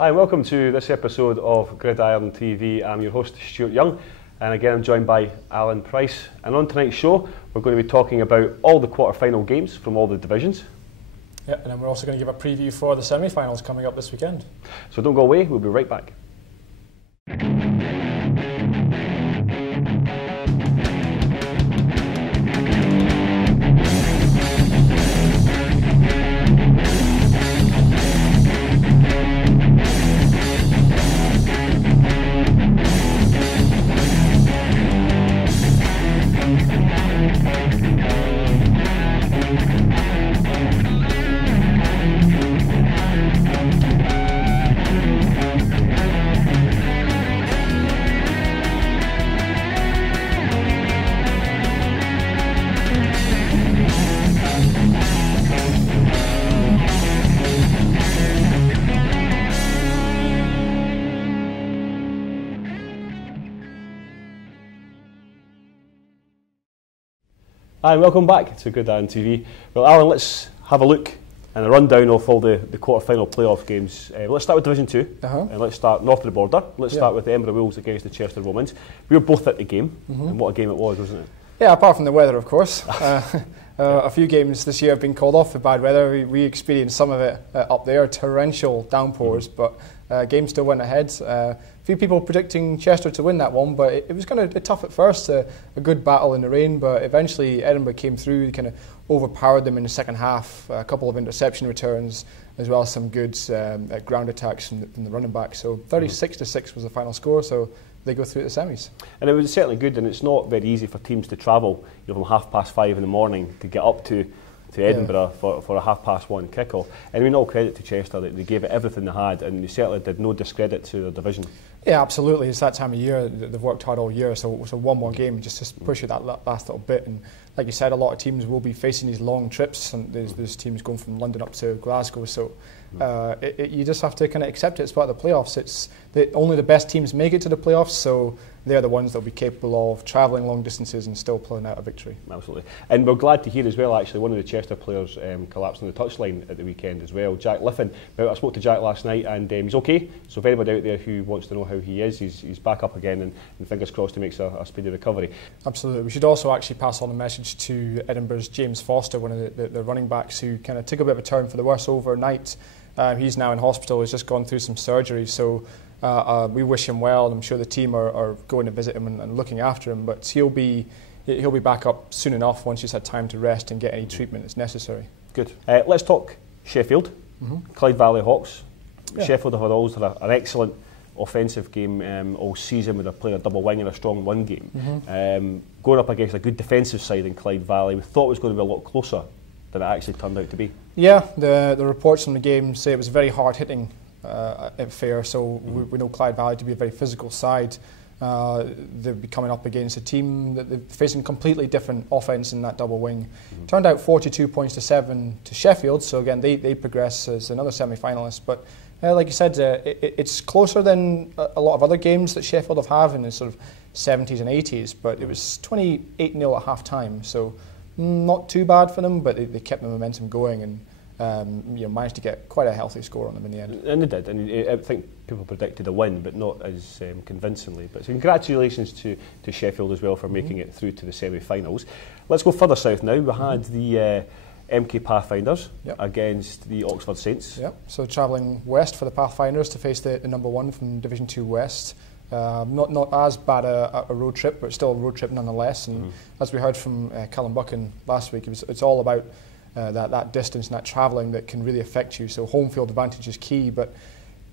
Hi, welcome to this episode of Gridiron TV. I'm your host, Stuart Young, and again I'm joined by Alan Price. And on tonight's show, we're going to be talking about all the quarter-final games from all the divisions. Yeah, and then we're also going to give a preview for the semi-finals coming up this weekend. So don't go away, we'll be right back. Hi, welcome back to Gridiron TV. Well, Alan, let's have a look and a rundown of all the quarter-final playoff games. Let's start with Division 2, and let's start north of the border. Let's start with the Edinburgh Wolves against the Chester Romans. We were both at the game, and what a game it was, wasn't it? Yeah, apart from the weather, of course. A few games this year have been called off for bad weather. We experienced some of it up there, torrential downpours, but game still went ahead. A few people predicting Chester to win that one, but it was kind of tough at first, a good battle in the rain, but eventually Edinburgh came through, kind of overpowered them in the second half, a couple of interception returns, as well as some good ground attacks from the running back. So 36-6 was the final score, so they go through the semis. And it was certainly good, and it's not very easy for teams to travel from 5:30 in the morning to get up to Edinburgh for a 1:30 kick-off. And we know credit to Chester that they gave it everything they had, and they certainly did no discredit to their division. Yeah, absolutely. It's that time of year. They've worked hard all year, so one more game just to push you that last little bit. And like you said, a lot of teams will be facing these long trips, and there's teams going from London up to Glasgow. So you just have to kind of accept it. It's part of the playoffs. It's only the best teams make it to the playoffs, so they're the ones that will be capable of travelling long distances and still pulling out a victory. Absolutely. And we're glad to hear as well, actually, one of the Chester players collapsed on the touchline at the weekend as well, Jack Liffin. I spoke to Jack last night, and he's okay. So if anybody out there who wants to know how he is, he's back up again, and fingers crossed he makes a speedy recovery. Absolutely. We should also actually pass on a message to Edinburgh's James Foster, one of the running backs who kind of took a bit of a turn for the worse overnight. He's now in hospital. He's just gone through some surgery, so we wish him well, and I'm sure the team are going to visit him and looking after him, but he'll be back up soon enough once he's had time to rest and get any treatment that's necessary. Good. Let's talk Sheffield, Clyde Valley Hawks. Yeah. Sheffield have always had an excellent offensive game all season, with a playing a double wing and a strong run game. Going up against a good defensive side in Clyde Valley, we thought it was going to be a lot closer than it actually turned out to be. Yeah, the reports from the game say it was very hard-hitting affair, so we know Clyde Valley to be a very physical side. They'll be coming up against a team that they're facing completely different offence in that double wing. Turned out 42 points to 7 to Sheffield, so again they progress as another semi-finalist. But like you said, it's closer than a lot of other games that Sheffield have in the sort of 70s and 80s, but it was 28-0 at half-time, so not too bad for them, but they kept the momentum going and managed to get quite a healthy score on them in the end. And they did, and I think people predicted a win, but not as convincingly. But so congratulations to Sheffield as well for making it through to the semi-finals. Let's go further south now. We had the MK Pathfinders against the Oxford Saints. Yep. So travelling west for the Pathfinders to face the number one from Division 2 West. Not as bad a road trip, but still a road trip nonetheless. And as we heard from Callum Buchan last week, it's all about that distance and that travelling that can really affect you. So home field advantage is key. But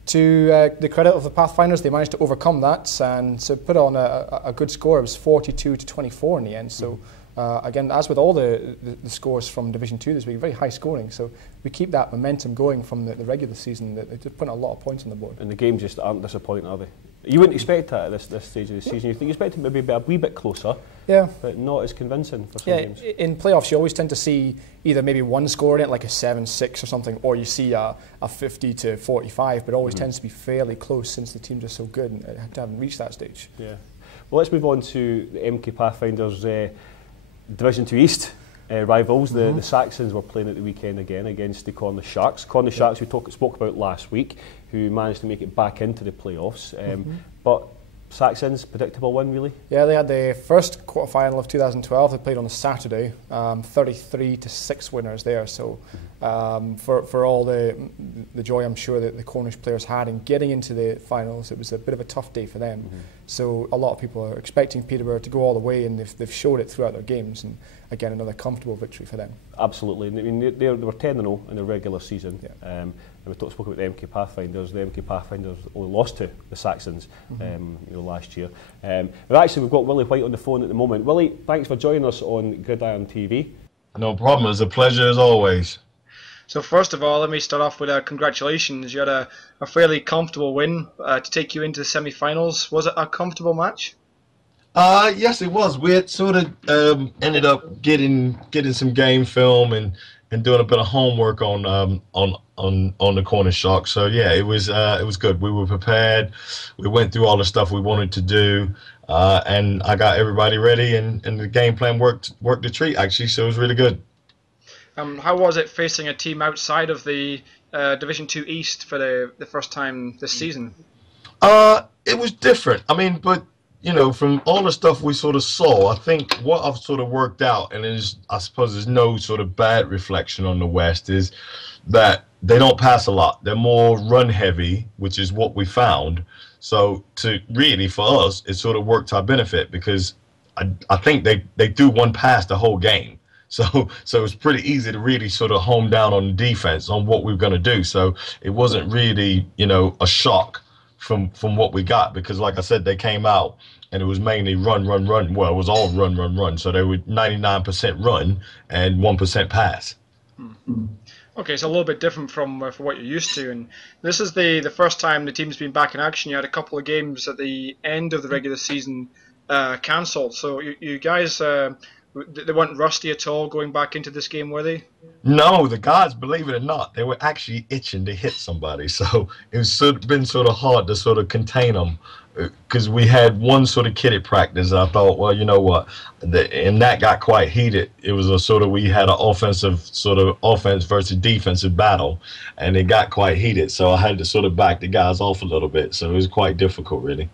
to the credit of the Pathfinders, they managed to overcome that and to put on a good score. It was 42-24 in the end. So again, as with all the scores from Division 2 this week, very high scoring. So we keep that momentum going from the regular season. They're just putting a lot of points on the board. And the games just aren't disappointing, are they? You wouldn't expect that at this stage of the season. You expect it maybe be a wee bit closer, but not as convincing for some games. In playoffs, you always tend to see either maybe one score in it, like a 7-6 or something, or you see a 50-45, but it always tends to be fairly close since the teams are so good and haven't reached that stage. Yeah. Well, let's move on to the MK Pathfinders Division 2 East. rivals. The Saxons were playing at the weekend again against the Cornish Sharks. Cornish Sharks we spoke about last week, who managed to make it back into the playoffs. But Saxons, predictable win, really? Yeah, they had the first quarterfinal of 2012. They played on a Saturday, 33-6 winners there. So for all the joy I'm sure that the Cornish players had in getting into the finals, it was a bit of a tough day for them. So a lot of people are expecting Peterborough to go all the way, and they've showed it throughout their games. And again, another comfortable victory for them. Absolutely. I mean, they were 10-0 in the regular season. And we spoke about the MK Pathfinders. The MK Pathfinders only lost to the Saxons last year. We've got Willie White on the phone at the moment. Willie, thanks for joining us on Gridiron TV. No problem. It's a pleasure as always. So first of all, let me start off with congratulations. You had a fairly comfortable win to take you into the semi-finals. Was it a comfortable match? Yes, it was. We had sort of ended up getting some game film and doing a bit of homework on the Cornish Sharks. So yeah, it was good. We were prepared. We went through all the stuff we wanted to do, and I got everybody ready, and the game plan worked a treat actually. So it was really good. How was it facing a team outside of the Division 2 East for the first time this season? It was different. I mean, but you know, from all the stuff we sort of saw, I think what I've sort of worked out, and I suppose there's no sort of bad reflection on the West, is that they don't pass a lot. They're more run heavy, which is what we found. So for us, it sort of worked to our benefit, because I think they do one pass the whole game. So it's pretty easy to really sort of home down on the defense on what we're going to do. So it wasn't really, you know, a shock from what we got, because like I said, they came out and it was mainly run. Well, it was all run. So they were 99% run and 1% pass. Okay, so a little bit different from what you're used to, and this is the first time the team's been back in action. You had a couple of games at the end of the regular season cancelled, so you guys. They weren't rusty at all going back into this game, were they? No, the guys, believe it or not, they were actually itching to hit somebody. So it's been sort of hard to sort of contain them, because we had one sort of kid at practice. I thought, well, you know what, and that got quite heated. It was we had an offense versus defensive battle, and it got quite heated. So I had to sort of back the guys off a little bit. So it was quite difficult, really.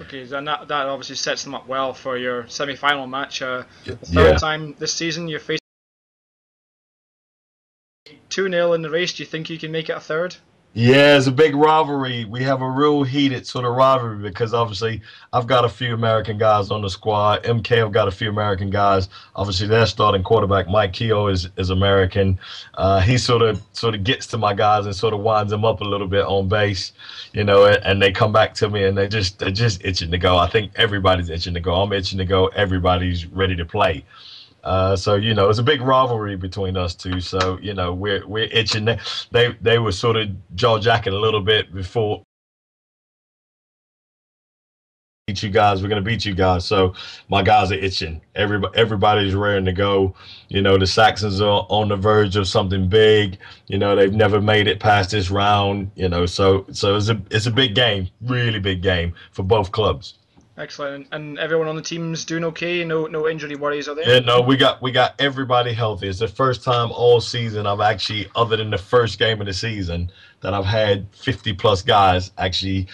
Okay, so that obviously sets them up well for your semi-final match. The third time this season you're facing 2-0 in the race. Do you think you can make it a third? Yeah, it's a big rivalry. We have a real heated sort of rivalry, because obviously I've got a few American guys on the squad. MK have got a few American guys. Obviously their starting quarterback, Mike Keogh, is American. He sort of gets to my guys and sort of winds them up a little bit on base, you know, and they come back to me and they're just itching to go. I think everybody's itching to go. I'm itching to go. Everybody's ready to play. So you know, it's a big rivalry between us two. So you know, we're itching. They were sort of jaw-jacking a little bit before. Beat you guys. We're gonna beat you guys. So my guys are itching. Everybody's raring to go. You know, the Saxons are on the verge of something big. You know, they've never made it past this round. You know, so it's a big game, really big game for both clubs. Excellent. And everyone on the team's doing okay? No injury worries, are there? Yeah, no, we got everybody healthy. It's the first time all season I've actually, other than the first game of the season, that I've had 50+ guys actually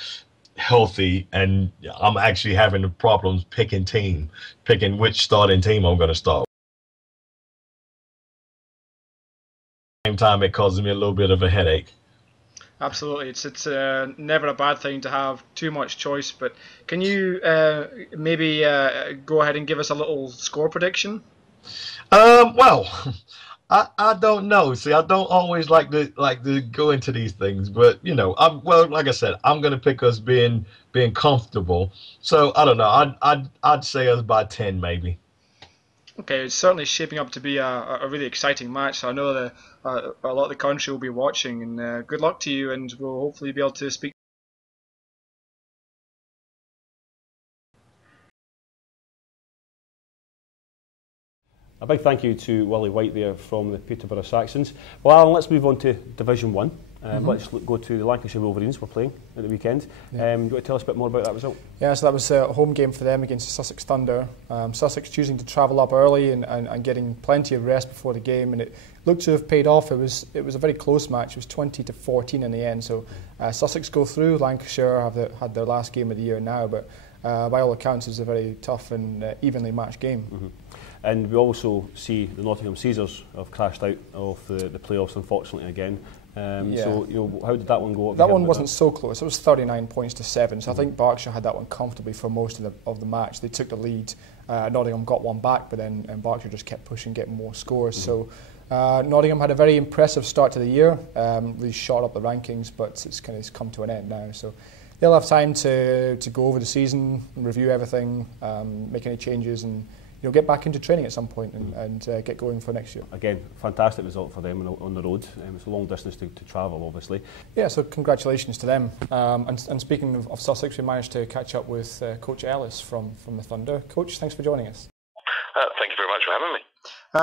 healthy, and I'm actually having problems picking which starting team I'm going to start. At the same time, it causes me a little bit of a headache. Absolutely, it's never a bad thing to have too much choice. But can you maybe go ahead and give us a little score prediction? Well, I don't know. See, I don't always like to go into these things, but you know, like I said, I'm gonna pick us being comfortable. So I don't know. I'd say us by 10 maybe. Okay, it's certainly shaping up to be a really exciting match. So I know that a lot of the country will be watching, and good luck to you, and we'll hopefully be able to speak. A big thank you to Willie White there from the Peterborough Saxons. Well, Alan, let's move on to Division 1. Let's go to the Lancashire Wolverines we're playing at the weekend. Do you want to tell us a bit more about that result? Yeah, so that was a home game for them against the Sussex Thunder. Sussex choosing to travel up early and getting plenty of rest before the game, and it looked to have paid off. It was a very close match. It was 20-14 in the end. So Sussex go through. Lancashire had their last game of the year now, but by all accounts, it was a very tough and evenly matched game. And we also see the Nottingham Caesars have crashed out of the playoffs, unfortunately, again. So, how did that one go? That one wasn't so close. It was 39 points to 7. So I think Berkshire had that one comfortably for most of the match. They took the lead. Nottingham got one back, but then Berkshire just kept pushing, getting more scores. So Nottingham had a very impressive start to the year. Really shot up the rankings, but it's come to an end now. So they'll have time to go over the season, review everything, make any changes, and get back into training at some point and get going for next year. Again, fantastic result for them on the road. It's a long distance to travel, obviously. Yeah, so congratulations to them. And speaking of Sussex, we managed to catch up with Coach Ellis from the Thunder. Coach, thanks for joining us. Thank you very much for having me.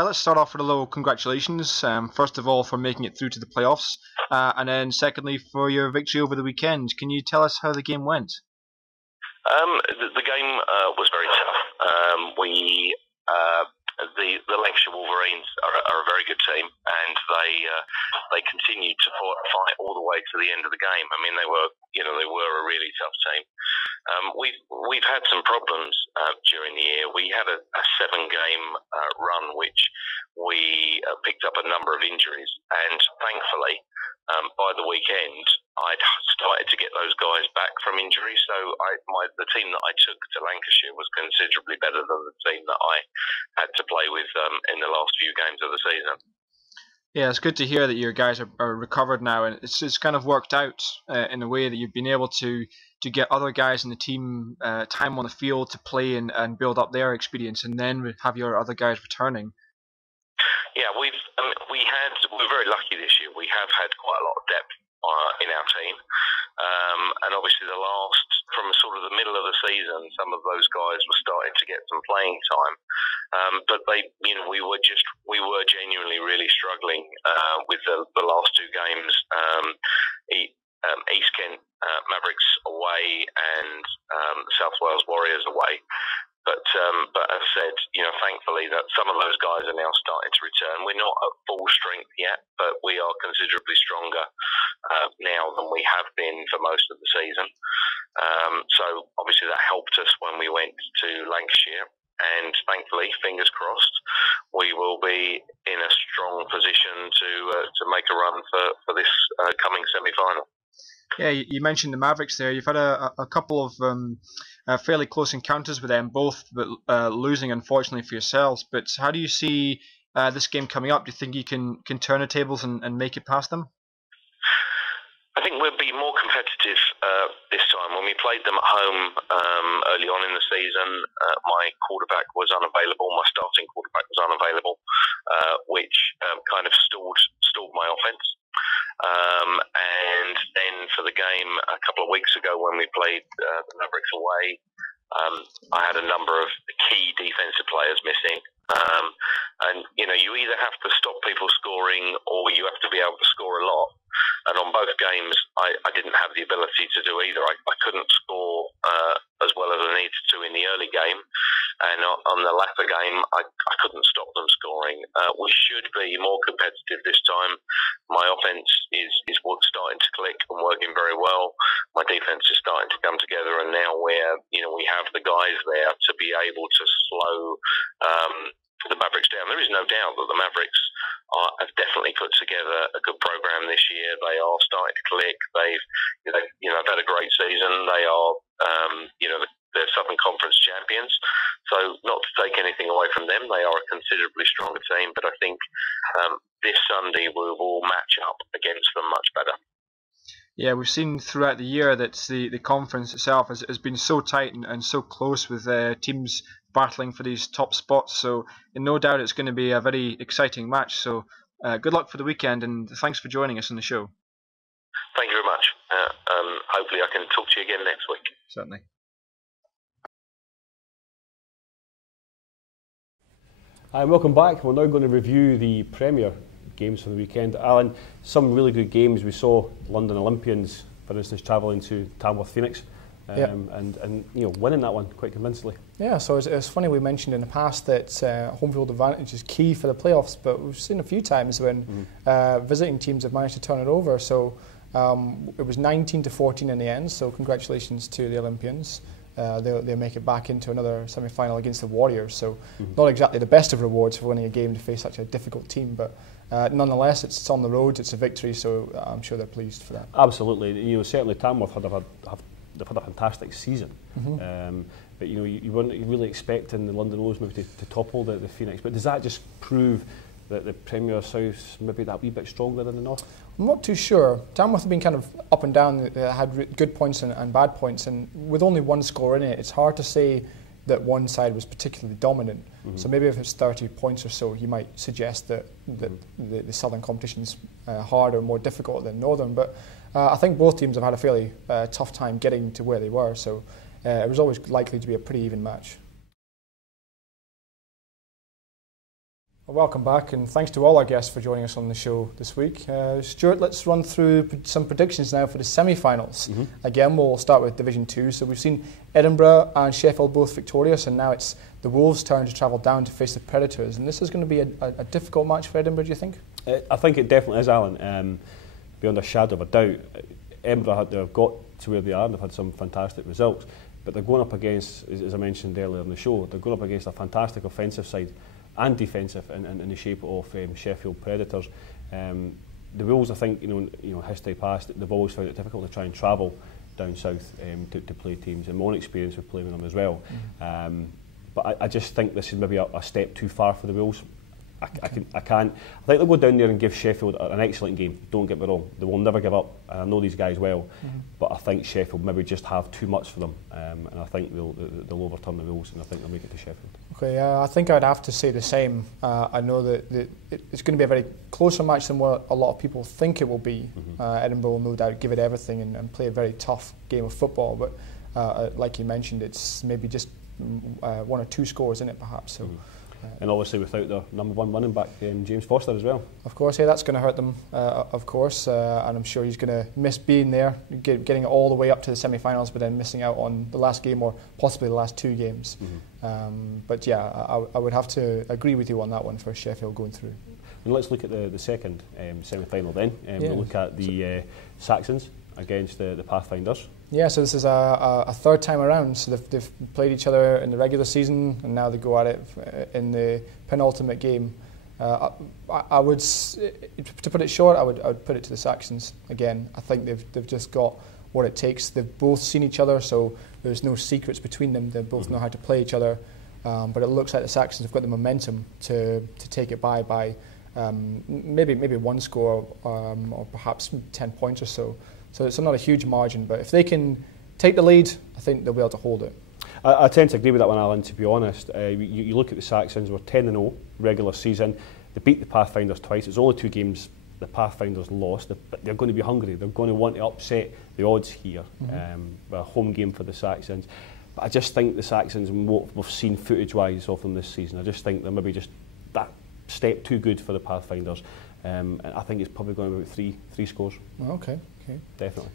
Let's start off with a little congratulations. First of all, for making it through to the playoffs, and then secondly, for your victory over the weekend. Can you tell us how the game went? The game was very tough. The Lancashire Wolverines are a very good team, and they continued to fight all the way to the end of the game. I mean, they were a really tough team. We've had some problems during the year. We had a 7-game run which we picked up a number of injuries, and thankfully by the weekend I'd started to get those guys back from injury. So the team that I took to Lancashire was considerably better than the team that I had to play with in the last few games of the season. Yeah, it's good to hear that your guys are recovered now, and it's kind of worked out in a way that you've been able to get other guys in the team time on the field to play and build up their experience, and then have your other guys returning. Yeah, we're very lucky this year. We have had quite a lot of depth in our team, and obviously from sort of the middle of the season, some of those guys were starting to get some playing time, but we were genuinely really struggling with the last 2 games. East Kent Mavericks away and South Wales Warriors away. But as I said, thankfully that some of those guys are now starting to return. We're not at full strength yet, but we are considerably stronger now than we have been for most of the season. So obviously that helped us when we went to Lancashire, and thankfully, fingers crossed, we will be in a strong position to make a run for this coming semi-final. Yeah, you mentioned the Mavericks there. You've had a couple of fairly close encounters with them, both but losing unfortunately for yourselves. But how do you see this game coming up? Do you think you can turn the tables and make it past them? I think we'll be more competitive this time. When we played them at home early on in the season, my quarterback was unavailable. My starting quarterback was unavailable, which kind of stalled my offense. And then for the game a couple of weeks ago when we played the Mavericks away, I had a number of key defensive players missing. And you either have to stop people scoring or you have to be able to score a lot. And on both games, I didn't have the ability to do either. I couldn't score as well as I needed to in the early game. And on the latter game, I couldn't stop them scoring. We should be more competitive this time. My offense is starting to click and working very well. My defense is starting to come together, and now we have the guys there to be able to slow the Mavericks down. There is no doubt that the Mavericks have definitely put together a good program this year. They are starting to click. They've had a great season. They are they're Southern Conference champions. So not to take anything away from them, they are a considerably stronger team. But I think this Sunday we will match up against them much better. Yeah, we've seen throughout the year that the conference itself has been so tight and so close with teams battling for these top spots. So no doubt it's going to be a very exciting match. So good luck for the weekend, and thanks for joining us on the show. Thank you very much. Hopefully I can talk to you again next week. Certainly. Hi, welcome back. We're now going to review the Premier games from the weekend. Alan, some really good games. We saw London Olympians, for instance, travelling to Tamworth Phoenix. And winning that one quite convincingly. Yeah, so it's funny, we mentioned in the past that home field advantage is key for the playoffs, but we've seen a few times when visiting teams have managed to turn it over. So it was 19-14 in the end, so congratulations to the Olympians. They'll make it back into another semi-final against the Warriors, so not exactly the best of rewards for winning a game to face such a difficult team, but nonetheless it's on the road, it's a victory, so I'm sure they're pleased for that. Absolutely, certainly Tamworth they've had a fantastic season, but you weren't really expecting the London O's maybe to topple the Phoenix. But does that just prove that the Premier South maybe that wee bit stronger than the North? I'm not too sure. Tamworth have been kind of up and down, had good points and bad points, and with only one score in it, it's hard to say that one side was particularly dominant. So maybe if it's 30 points or so, you might suggest that the Southern competition's harder, more difficult than Northern. But I think both teams have had a fairly tough time getting to where they were, so it was always likely to be a pretty even match. Welcome back, and thanks to all our guests for joining us on the show this week. Stuart, let's run through some predictions now for the semi-finals. Again, we'll start with Division 2. So we've seen Edinburgh and Sheffield both victorious, and now it's the Wolves' turn to travel down to face the Predators. And this is going to be a difficult match for Edinburgh, do you think? I think it definitely is, Alan. Beyond a shadow of a doubt, Edinburgh they've got to where they are, and they've had some fantastic results. But they're going up against, as I mentioned earlier in the show, they're going up against a fantastic offensive side and defensive in the shape of Sheffield Predators. The Wolves, I think, history past, they've always found it difficult to try and travel down south to play teams, and my own experience with playing with them as well. But I just think this is maybe a step too far for the Wolves. I think they'll go down there and give Sheffield an excellent game. Don't get me wrong, they will never give up. I know these guys well, but I think Sheffield maybe just have too much for them, and I think they'll overturn the Wolves, and I think they'll make it to Sheffield. Okay, I think I'd have to say the same. I know that it's going to be a very closer match than what a lot of people think it will be. Edinburgh will no doubt give it everything and play a very tough game of football, but like you mentioned, it's maybe just one or two scores in it perhaps. So. And obviously without their number one running back, James Foster as well. Of course, yeah, that's going to hurt them, of course, and I'm sure he's going to miss being there, getting it all the way up to the semi-finals, but then missing out on the last game or possibly the last two games. But yeah, I would have to agree with you on that one for Sheffield going through. And let's look at the second semi-final then. We'll look at the Saxons against the Pathfinders. Yeah, so this is a third time around. So they've played each other in the regular season, and now they go at it in the penultimate game. I would, to put it short, I would put it to the Saxons again. I think they've just got what it takes. They've both seen each other, so there's no secrets between them. They both know how to play each other. But it looks like the Saxons have got the momentum to take it by maybe one score or perhaps 10 points or so. So it's not a huge margin, but if they can take the lead, I think they'll be able to hold it. I tend to agree with that one, Alan, to be honest. You look at the Saxons, we're 10-0 regular season. They beat the Pathfinders twice. It's only two games the Pathfinders lost, but they're going to be hungry. They're going to want to upset the odds here. A home game for the Saxons. But I just think the Saxons, and what we've seen footage-wise of them this season, I just think they're maybe just that step too good for the Pathfinders. And I think it's probably going to be three scores. Okay. Definitely.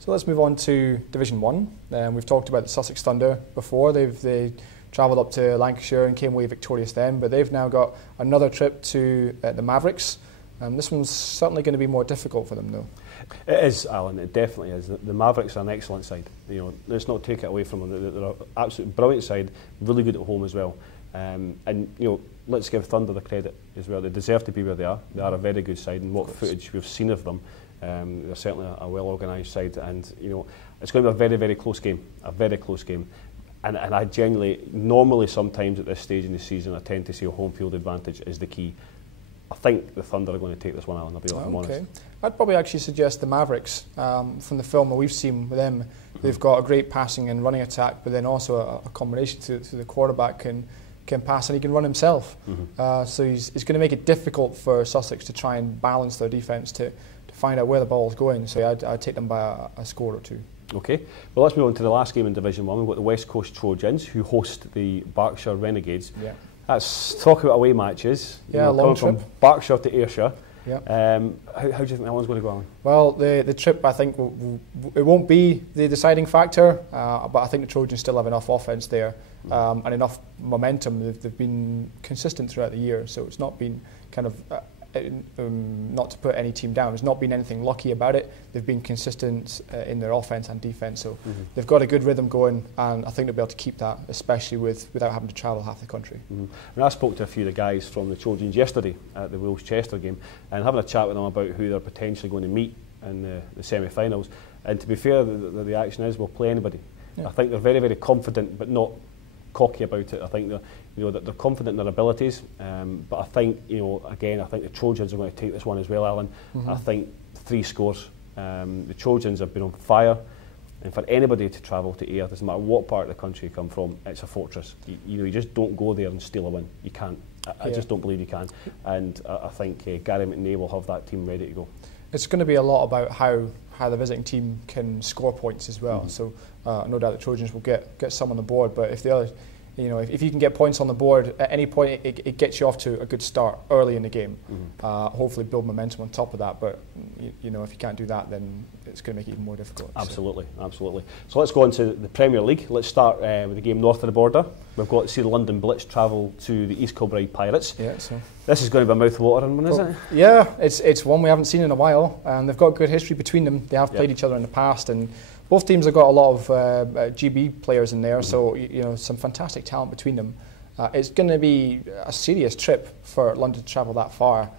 So let's move on to Division 1. We've talked about the Sussex Thunder before. They travelled up to Lancashire and came away victorious then, but they've now got another trip to the Mavericks. This one's certainly going to be more difficult for them, though. It is, Alan. It definitely is. The Mavericks are an excellent side. Let's not take it away from them. They're an absolutely brilliant side, really good at home as well. And let's give Thunder the credit as well. They deserve to be where they are. They are a very good side, and what footage we've seen of them, they're certainly a well-organised side, and it's going to be a very, very close game. And I genuinely, normally sometimes at this stage in the season, I tend to say home field advantage is the key. I think the Thunder are going to take this one, Alan, I'll be honest. I'd probably actually suggest the Mavericks. From the film that we've seen with them, they've got a great passing and running attack, but then also a combination to the quarterback can pass and he can run himself. So he's going to make it difficult for Sussex to try and balance their defence to find out where the ball's going. So I'd take them by a score or two. Okay, well let's move on to the last game in Division 1. We've got the West Coast Trojans, who host the Berkshire Renegades. Let's talk about away matches. Yeah, long trip. From Berkshire to Ayrshire. Yeah. How do you think that one's going to go on? Well, the trip, I think, it won't be the deciding factor, but I think the Trojans still have enough offence there and enough momentum. They've been consistent throughout the year, so it's not been kind of, not to put any team down, it's not been anything lucky about it. They've been consistent in their offence and defence, so they've got a good rhythm going, and I think they'll be able to keep that, especially without having to travel half the country. And I spoke to a few of the guys from the Trojans yesterday at the Wolves-Chester game, and having a chat with them about who they're potentially going to meet in the semi-finals. And to be fair, the reaction is we'll play anybody. Yeah. I think they're very, very confident, but not cocky about it. I think that they're confident in their abilities, but I think again, I think the Trojans are going to take this one as well, Alan. I think 3 scores. The Trojans have been on fire, and for anybody to travel to Ayr, doesn't matter what part of the country you come from, it's a fortress. You just don't go there and steal a win. You can't. I just don't believe you can. And I think Gary McNay will have that team ready to go. It's going to be a lot about how the visiting team can score points as well. So no doubt the Trojans will get some on the board, but if the other, if you can get points on the board at any point, it gets you off to a good start early in the game. Hopefully build momentum on top of that, but if you can't do that, then it's going to make it even more difficult. Absolutely. So let's go on to the Premier League. Let's start with the game north of the border. We've got to see the London Blitz travel to the East Kilbride Pirates. Yeah, so this is going to be a mouth-watering one, isn't it? Yeah, it's one we haven't seen in a while, and they've got good history between them. They have played each other in the past, and both teams have got a lot of GB players in there, so some fantastic talent between them. It's going to be a serious trip for London to travel that far,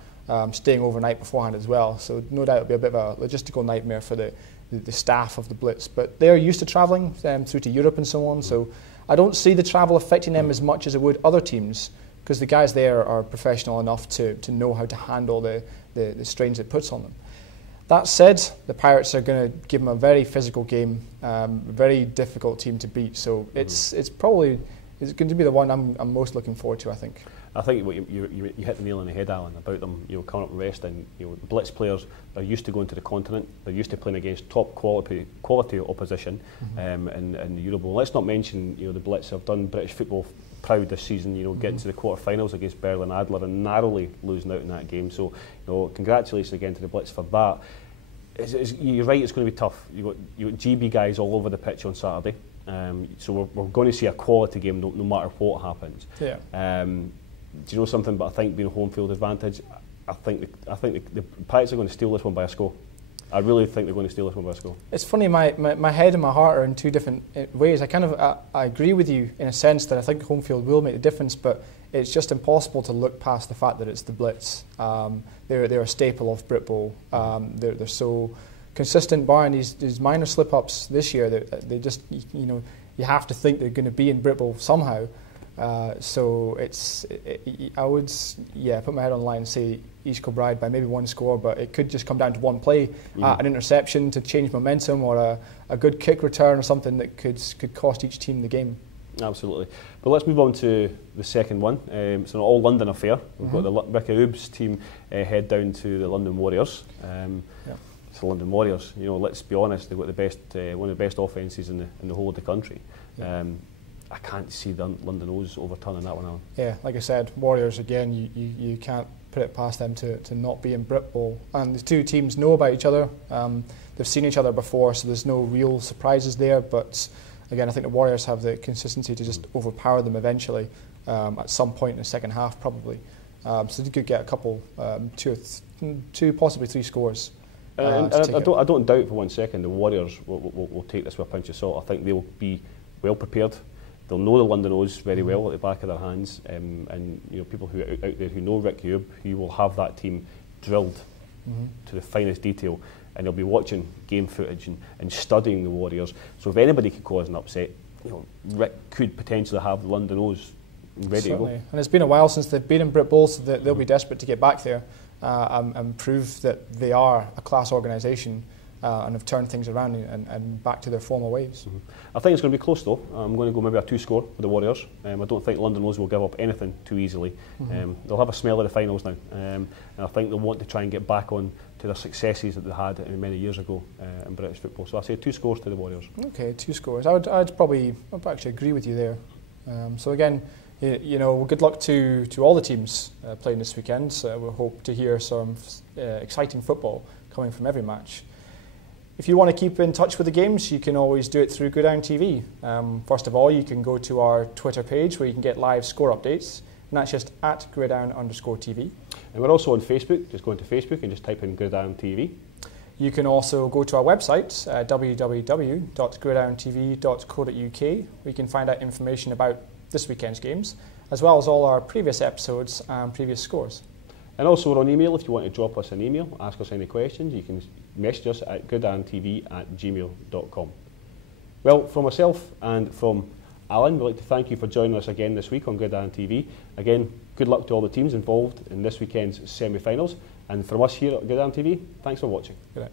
staying overnight beforehand as well. So no doubt it'll be a bit of a logistical nightmare for the staff of the Blitz. But they're used to travelling through to Europe and so on, so I don't see the travel affecting them as much as it would other teams, because the guys there are professional enough to know how to handle the strains it puts on them. That said, the Pirates are going to give them a very physical game, a very difficult team to beat. So it's going to be the one I'm most looking forward to, I think. I think you hit the nail on the head, Alan, about them coming up and resting. Blitz players are used to going to the continent. They're used to playing against top quality opposition in the Euro Bowl. Let's not mention the Blitz have done British football proud this season, getting to the quarterfinals against Berlin Adler and narrowly losing out in that game. So, congratulations again to the Blitz for that. You're right, it's going to be tough. You've got GB guys all over the pitch on Saturday, so we're going to see a quality game no matter what happens. Yeah. Do you know something? But I think being a home field advantage, I think the Pirates are going to steal this one by a score. I really think they're going to steal this one by a score. It's funny, my head and my heart are in two different ways. I agree with you in a sense that I think home field will make the difference, but it's just impossible to look past the fact that it's the Blitz. They're a staple of BritBowl. They're so consistent, barring these minor slip-ups this year. They just, you have to think they're going to be in BritBowl somehow. So I would put my head on the line and say East Kilbride by maybe one score, but it could just come down to one play, an interception to change momentum, or a good kick return or something that could cost each team the game. Absolutely. But let's move on to the second one. It's an all-London affair. We've got the Ricky Oobs team head down to the London Warriors. It's the London Warriors. Let's be honest, they've got the best, one of the best offences in the whole of the country. I can't see the London O's overturning that one, Alan. Yeah, like I said, Warriors again. You can't put it past them to not be in BritBowl. And the two teams know about each other. They've seen each other before, so there's no real surprises there. But again, I think the Warriors have the consistency to just overpower them eventually at some point in the second half, probably. So they could get a couple, two, possibly 3 scores. I don't doubt for 1 second the Warriors will take this with a pinch of salt. I think they will be well prepared. They'll know the London O's very well at the back of their hands, and people who are out there who know Ricky Oob, who will have that team drilled to the finest detail, and they'll be watching game footage and studying the Warriors. So if anybody could cause an upset, Rick could potentially have the London O's ready to go. And it's been a while since they've been in BritBowl, so they'll be desperate to get back there and prove that they are a class organisation. And have turned things around and back to their former ways. I think it's going to be close though. I'm going to go maybe a 2-score for the Warriors. I don't think London O's will give up anything too easily. They'll have a smell of the finals now, and I think they'll want to try and get back on to their successes that they had many years ago in British football. So I say 2 scores to the Warriors. Okay, 2 scores. I'd actually agree with you there. So again, You know, good luck to all the teams playing this weekend. We hope to hear some exciting football coming from every match. If you want to keep in touch with the games, you can always do it through Gridiron TV. First of all, you can go to our Twitter page where you can get live score updates, and that's just at Gridiron_TV. And we're also on Facebook. Just go into Facebook and just type in Gridiron TV. You can also go to our website, www.gridirontv.co.uk, where you can find out information about this weekend's games, as well as all our previous episodes and previous scores. And also we're on email. If you want to drop us an email, ask us any questions, you can message us at gridirontv@gmail.com. Well, from myself and from Alan, we'd like to thank you for joining us again this week on Gridiron TV. Again, good luck to all the teams involved in this weekend's semi-finals. And from us here at Gridiron TV, thanks for watching. Good night.